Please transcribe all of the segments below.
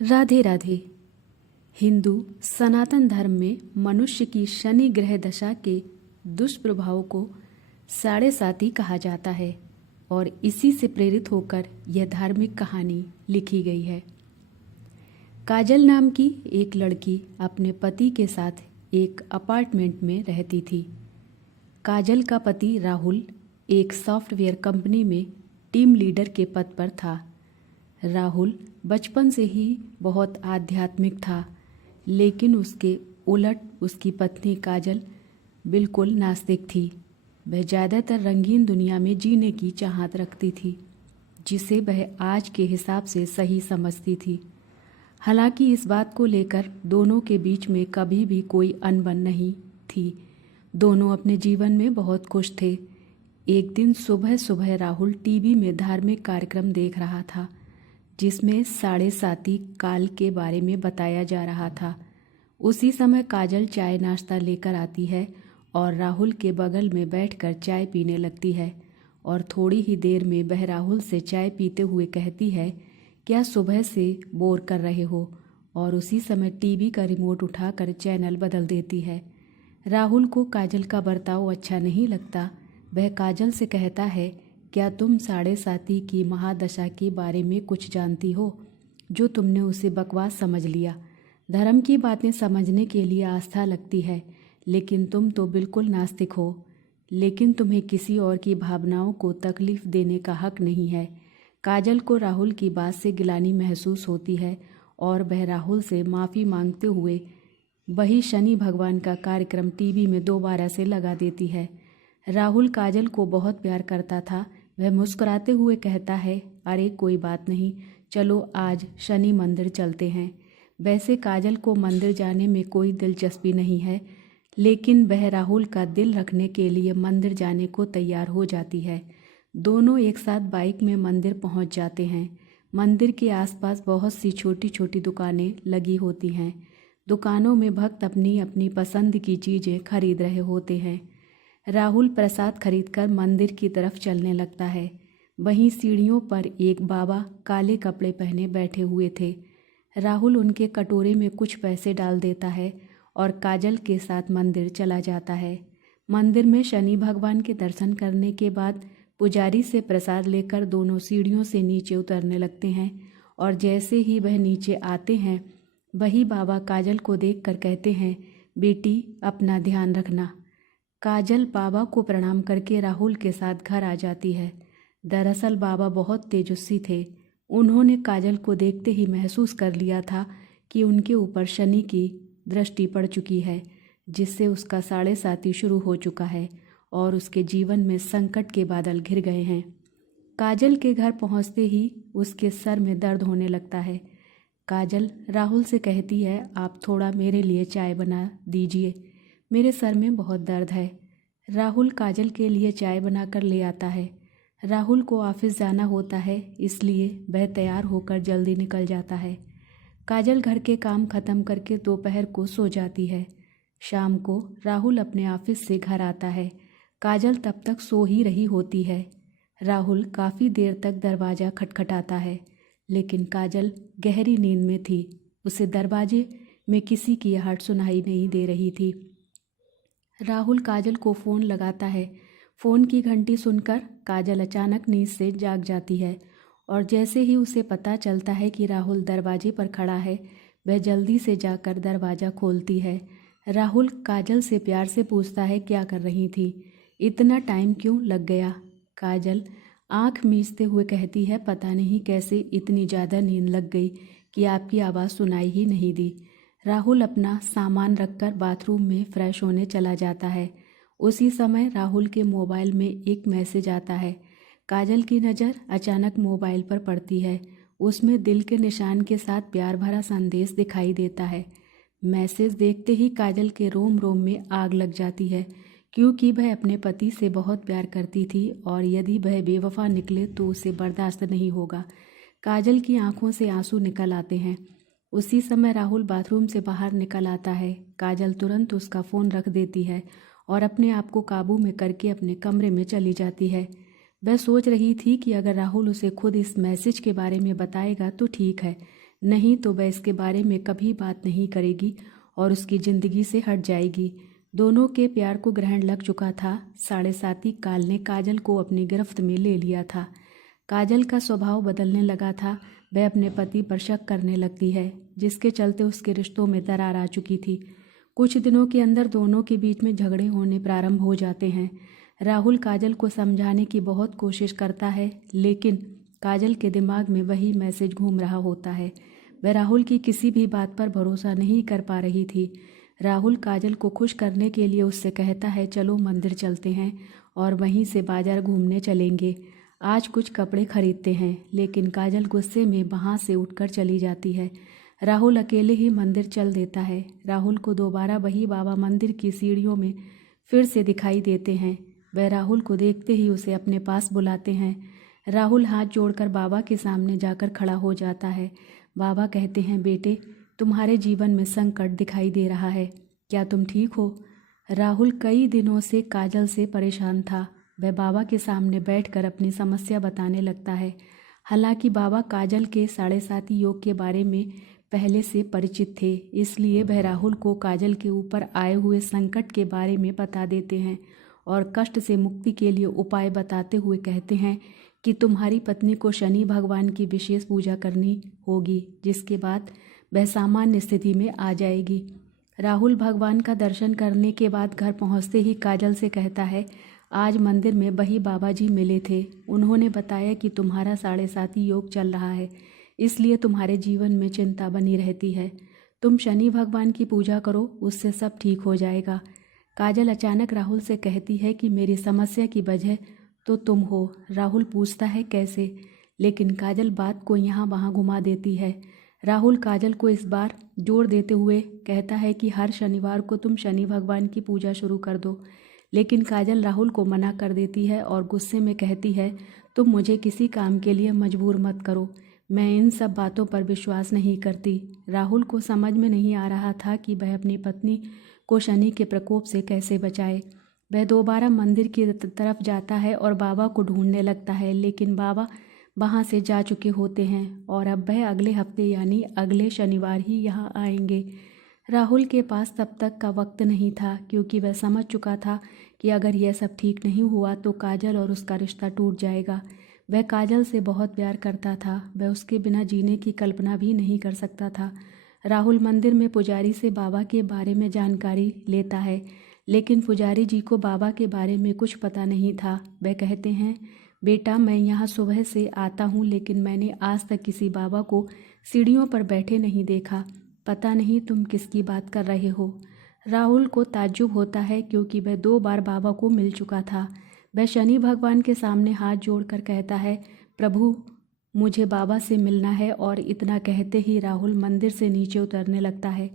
राधे राधे। हिंदू सनातन धर्म में मनुष्य की शनि ग्रह दशा के दुष्प्रभाव को साढ़े साती कहा जाता है और इसी से प्रेरित होकर यह धार्मिक कहानी लिखी गई है। काजल नाम की एक लड़की अपने पति के साथ एक अपार्टमेंट में रहती थी। काजल का पति राहुल एक सॉफ्टवेयर कंपनी में टीम लीडर के पद पर था। राहुल बचपन से ही बहुत आध्यात्मिक था, लेकिन उसके उलट उसकी पत्नी काजल बिल्कुल नास्तिक थी। वह ज़्यादातर रंगीन दुनिया में जीने की चाहत रखती थी, जिसे वह आज के हिसाब से सही समझती थी। हालांकि इस बात को लेकर दोनों के बीच में कभी भी कोई अनबन नहीं थी। दोनों अपने जीवन में बहुत खुश थे। एक दिन सुबह सुबह राहुल टीवी में धार्मिक कार्यक्रम देख रहा था, जिसमें साढ़े साती काल के बारे में बताया जा रहा था। उसी समय काजल चाय नाश्ता लेकर आती है और राहुल के बगल में बैठकर चाय पीने लगती है और थोड़ी ही देर में वह राहुल से चाय पीते हुए कहती है, क्या सुबह से बोर कर रहे हो? और उसी समय टीवी का रिमोट उठाकर चैनल बदल देती है। राहुल को काजल का बर्ताव अच्छा नहीं लगता। वह काजल से कहता है, क्या तुम साढ़े साती की महादशा के बारे में कुछ जानती हो, जो तुमने उसे बकवास समझ लिया? धर्म की बातें समझने के लिए आस्था लगती है, लेकिन तुम तो बिल्कुल नास्तिक हो। लेकिन तुम्हें किसी और की भावनाओं को तकलीफ देने का हक नहीं है। काजल को राहुल की बात से गिलानी महसूस होती है और वह राहुल से माफ़ी मांगते हुए वही शनि भगवान का कार्यक्रम टीवी में दोबारा से लगा देती है। राहुल काजल को बहुत प्यार करता था। वह मुस्कुराते हुए कहता है, अरे कोई बात नहीं, चलो आज शनि मंदिर चलते हैं। वैसे काजल को मंदिर जाने में कोई दिलचस्पी नहीं है, लेकिन वह राहुल का दिल रखने के लिए मंदिर जाने को तैयार हो जाती है। दोनों एक साथ बाइक में मंदिर पहुंच जाते हैं। मंदिर के आसपास बहुत सी छोटी छोटी दुकानें लगी होती हैं। दुकानों में भक्त अपनी अपनी पसंद की चीज़ें खरीद रहे होते हैं। राहुल प्रसाद खरीदकर मंदिर की तरफ चलने लगता है। वहीं सीढ़ियों पर एक बाबा काले कपड़े पहने बैठे हुए थे। राहुल उनके कटोरे में कुछ पैसे डाल देता है और काजल के साथ मंदिर चला जाता है। मंदिर में शनि भगवान के दर्शन करने के बाद पुजारी से प्रसाद लेकर दोनों सीढ़ियों से नीचे उतरने लगते हैं और जैसे ही वह नीचे आते हैं, वही बाबा काजल को देखकर कहते हैं, बेटी अपना ध्यान रखना। काजल बाबा को प्रणाम करके राहुल के साथ घर आ जाती है। दरअसल बाबा बहुत तेजस्वी थे। उन्होंने काजल को देखते ही महसूस कर लिया था कि उनके ऊपर शनि की दृष्टि पड़ चुकी है, जिससे उसका साढ़े साती शुरू हो चुका है और उसके जीवन में संकट के बादल घिर गए हैं। काजल के घर पहुंचते ही उसके सर में दर्द होने लगता है। काजल राहुल से कहती है, आप थोड़ा मेरे लिए चाय बना दीजिए, मेरे सर में बहुत दर्द है। राहुल काजल के लिए चाय बनाकर ले आता है। राहुल को ऑफिस जाना होता है, इसलिए वह तैयार होकर जल्दी निकल जाता है। काजल घर के काम खत्म करके दोपहर को सो जाती है। शाम को राहुल अपने ऑफिस से घर आता है। काजल तब तक सो ही रही होती है। राहुल काफ़ी देर तक दरवाज़ा खटखटाता है, लेकिन काजल गहरी नींद में थी। उसे दरवाजे में किसी की आहट सुनाई नहीं दे रही थी। राहुल काजल को फ़ोन लगाता है। फ़ोन की घंटी सुनकर काजल अचानक नींद से जाग जाती है और जैसे ही उसे पता चलता है कि राहुल दरवाजे पर खड़ा है, वह जल्दी से जाकर दरवाज़ा खोलती है। राहुल काजल से प्यार से पूछता है, क्या कर रही थी? इतना टाइम क्यों लग गया? काजल आँख मीचते हुए कहती है, पता नहीं कैसे इतनी ज़्यादा नींद लग गई कि आपकी आवाज़ सुनाई ही नहीं दी। राहुल अपना सामान रखकर बाथरूम में फ्रेश होने चला जाता है। उसी समय राहुल के मोबाइल में एक मैसेज आता है। काजल की नज़र अचानक मोबाइल पर पड़ती है। उसमें दिल के निशान के साथ प्यार भरा संदेश दिखाई देता है। मैसेज देखते ही काजल के रोम रोम में आग लग जाती है, क्योंकि वह अपने पति से बहुत प्यार करती थी और यदि वह बेवफा निकले तो उसे बर्दाश्त नहीं होगा। काजल की आंखों से आंसू निकल आते हैं। उसी समय राहुल बाथरूम से बाहर निकल आता है। काजल तुरंत उसका फ़ोन रख देती है और अपने आप को काबू में करके अपने कमरे में चली जाती है। वह सोच रही थी कि अगर राहुल उसे खुद इस मैसेज के बारे में बताएगा तो ठीक है, नहीं तो वह इसके बारे में कभी बात नहीं करेगी और उसकी जिंदगी से हट जाएगी। दोनों के प्यार को ग्रहण लग चुका था। 7:30 काल ने काजल को अपनी गिरफ्त में ले लिया था। काजल का स्वभाव बदलने लगा था। वह अपने पति पर शक करने लगती है, जिसके चलते उसके रिश्तों में दरार आ चुकी थी। कुछ दिनों के अंदर दोनों के बीच में झगड़े होने प्रारंभ हो जाते हैं। राहुल काजल को समझाने की बहुत कोशिश करता है, लेकिन काजल के दिमाग में वही मैसेज घूम रहा होता है। वह राहुल की किसी भी बात पर भरोसा नहीं कर पा रही थी। राहुल काजल को खुश करने के लिए उससे कहता है, चलो मंदिर चलते हैं और वहीं से बाजार घूमने चलेंगे। आज कुछ कपड़े खरीदते हैं। लेकिन काजल गुस्से में वहाँ से उठकर चली जाती है। राहुल अकेले ही मंदिर चल देता है। राहुल को दोबारा वही बाबा मंदिर की सीढ़ियों में फिर से दिखाई देते हैं। वह राहुल को देखते ही उसे अपने पास बुलाते हैं। राहुल हाथ जोड़कर बाबा के सामने जाकर खड़ा हो जाता है। बाबा कहते हैं, बेटे, तुम्हारे जीवन में संकट दिखाई दे रहा है, क्या तुम ठीक हो? राहुल कई दिनों से काजल से परेशान था। वह बाबा के सामने बैठकर अपनी समस्या बताने लगता है। हालांकि बाबा काजल के 7:30 योग के बारे में पहले से परिचित थे, इसलिए वह राहुल को काजल के ऊपर आए हुए संकट के बारे में बता देते हैं और कष्ट से मुक्ति के लिए उपाय बताते हुए कहते हैं कि तुम्हारी पत्नी को शनि भगवान की विशेष पूजा करनी होगी, जिसके बाद वह सामान्य स्थिति में आ जाएगी। राहुल भगवान का दर्शन करने के बाद घर पहुंचते ही काजल से कहता है, आज मंदिर में वही बाबा जी मिले थे। उन्होंने बताया कि तुम्हारा 7:30 योग चल रहा है, इसलिए तुम्हारे जीवन में चिंता बनी रहती है। तुम शनि भगवान की पूजा करो, उससे सब ठीक हो जाएगा। काजल अचानक राहुल से कहती है कि मेरी समस्या की वजह तो तुम हो। राहुल पूछता है कैसे, लेकिन काजल बात को यहाँ वहाँ घुमा देती है। राहुल काजल को इस बार जोर देते हुए कहता है कि हर शनिवार को तुम शनि भगवान की पूजा शुरू कर दो। लेकिन काजल राहुल को मना कर देती है और गुस्से में कहती है, तुम मुझे किसी काम के लिए मजबूर मत करो, मैं इन सब बातों पर विश्वास नहीं करती। राहुल को समझ में नहीं आ रहा था कि वह अपनी पत्नी को शनि के प्रकोप से कैसे बचाए। वह दोबारा मंदिर की तरफ जाता है और बाबा को ढूंढने लगता है, लेकिन बाबा वहाँ से जा चुके होते हैं और अब वह अगले हफ्ते यानी अगले शनिवार ही यहाँ आएंगे। राहुल के पास तब तक का वक्त नहीं था, क्योंकि वह समझ चुका था कि अगर यह सब ठीक नहीं हुआ तो काजल और उसका रिश्ता टूट जाएगा। वह काजल से बहुत प्यार करता था, वह उसके बिना जीने की कल्पना भी नहीं कर सकता था। राहुल मंदिर में पुजारी से बाबा के बारे में जानकारी लेता है, लेकिन पुजारी जी को बाबा के बारे में कुछ पता नहीं था। वह कहते हैं, बेटा, मैं यहाँ सुबह से आता हूँ, लेकिन मैंने आज तक किसी बाबा को सीढ़ियों पर बैठे नहीं देखा। पता नहीं तुम किसकी बात कर रहे हो। राहुल को ताज्जुब होता है, क्योंकि वह 2 बार बाबा को मिल चुका था। वह शनि भगवान के सामने हाथ जोड़कर कहता है, प्रभु, मुझे बाबा से मिलना है। और इतना कहते ही राहुल मंदिर से नीचे उतरने लगता है।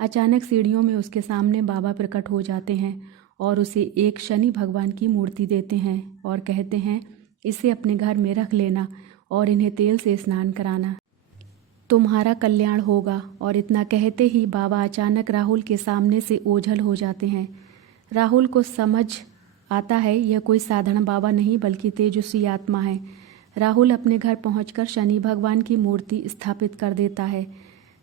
अचानक सीढ़ियों में उसके सामने बाबा प्रकट हो जाते हैं और उसे एक शनि भगवान की मूर्ति देते हैं और कहते हैं, इसे अपने घर में रख लेना और इन्हें तेल से स्नान कराना, तुम्हारा कल्याण होगा। और इतना कहते ही बाबा अचानक राहुल के सामने से ओझल हो जाते हैं। राहुल को समझ आता है यह कोई साधारण बाबा नहीं बल्कि तेजस्वी आत्मा है। राहुल अपने घर पहुंचकर शनि भगवान की मूर्ति स्थापित कर देता है।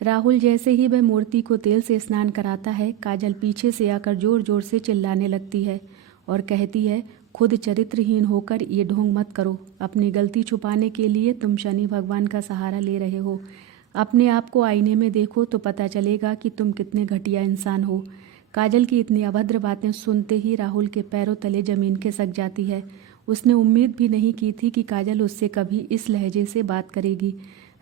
राहुल जैसे ही वह मूर्ति को तेल से स्नान कराता है, काजल पीछे से आकर जोर जोर से चिल्लाने लगती है और कहती है, खुद चरित्रहीन होकर ये ढोंग मत करो। अपनी गलती छुपाने के लिए तुम शनि भगवान का सहारा ले रहे हो। अपने आप को आईने में देखो तो पता चलेगा कि तुम कितने घटिया इंसान हो। काजल की इतनी अभद्र बातें सुनते ही राहुल के पैरों तले जमीन खिसक जाती है। उसने उम्मीद भी नहीं की थी कि काजल उससे कभी इस लहजे से बात करेगी।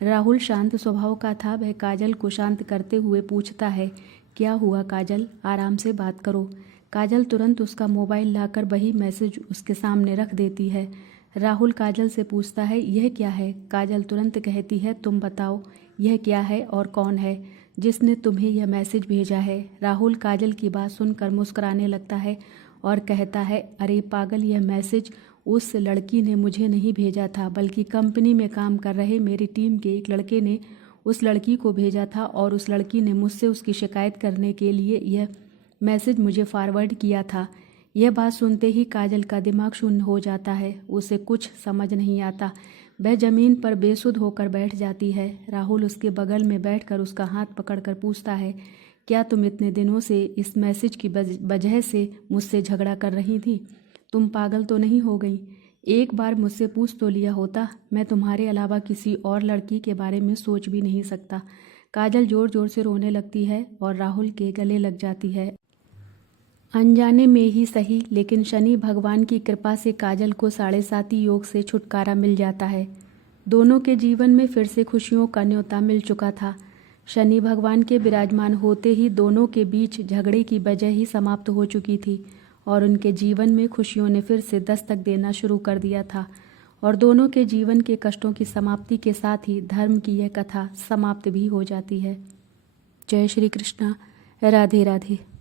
राहुल शांत स्वभाव का था। वह काजल को शांत करते हुए पूछता है, क्या हुआ काजल, आराम से बात करो। काजल तुरंत उसका मोबाइल लाकर वही मैसेज उसके सामने रख देती है। राहुल काजल से पूछता है, यह क्या है? काजल तुरंत कहती है, तुम बताओ यह क्या है और कौन है जिसने तुम्हें यह मैसेज भेजा है। राहुल काजल की बात सुनकर मुस्कुराने लगता है और कहता है, अरे पागल, यह मैसेज उस लड़की ने मुझे नहीं भेजा था, बल्कि कंपनी में काम कर रहे मेरी टीम के एक लड़के ने उस लड़की को भेजा था और उस लड़की ने मुझसे उसकी शिकायत करने के लिए यह मैसेज मुझे फॉरवर्ड किया था। यह बात सुनते ही काजल का दिमाग शून्य हो जाता है। उसे कुछ समझ नहीं आता। वह जमीन पर बेसुध होकर बैठ जाती है। राहुल उसके बगल में बैठकर उसका हाथ पकड़कर पूछता है, क्या तुम इतने दिनों से इस मैसेज की वजह से मुझसे झगड़ा कर रही थी? तुम पागल तो नहीं हो गई? एक बार मुझसे पूछ तो लिया होता। मैं तुम्हारे अलावा किसी और लड़की के बारे में सोच भी नहीं सकता। काजल जोर जोर से रोने लगती है और राहुल के गले लग जाती है। अनजाने में ही सही, लेकिन शनि भगवान की कृपा से काजल को 7.5 योग से छुटकारा मिल जाता है। दोनों के जीवन में फिर से खुशियों का न्योता मिल चुका था। शनि भगवान के विराजमान होते ही दोनों के बीच झगड़े की वजह ही समाप्त हो चुकी थी और उनके जीवन में खुशियों ने फिर से दस्तक देना शुरू कर दिया था और दोनों के जीवन के कष्टों की समाप्ति के साथ ही धर्म की यह कथा समाप्त भी हो जाती है। जय श्री कृष्णा। राधे राधे।